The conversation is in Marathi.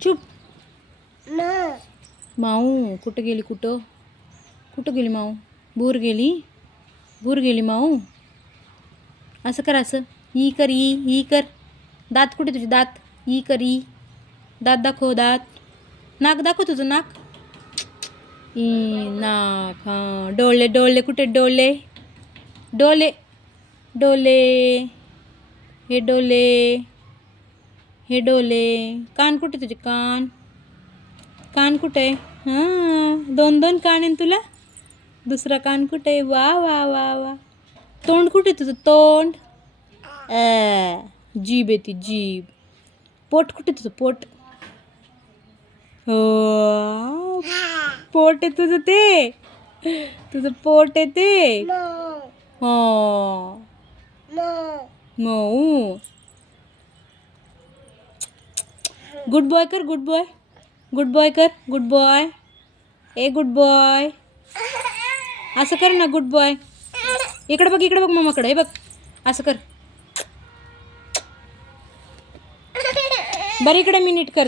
चुप. माऊ कुठं गेली? कुठं कुठं गेली माऊ? भूर गेली माऊ. असं कर, असं ई कर, ई कर. दात कुठे तुझे? दात ई कर, ई. दात दाखव, दात. नाक दाखव तुझं नाक. ई नाक. हां. डोळे कुठे? डोळे हे डोळे. कान कुठे तुझे? कान कुठे? हां, 2 कान आहे तुला. दुसरा कान कुठे? वा वा वा वा. तोंड कुठे तुझं? तोंड. जीभ आहे ती, जीभ. पोट कुठे तुझं? पोट. हो, पोट आहे तुझं ते. तुझं पोट आहे ते. हो. मऊ. गुड बॉय कर, गुड बॉय. गुड बॉय कर, good boy. A good boy. असं कर ना, गुड बॉय. इकडे बघ मामाकडे. हे बघ, असं कर. बरं इकडे मी नीट कर.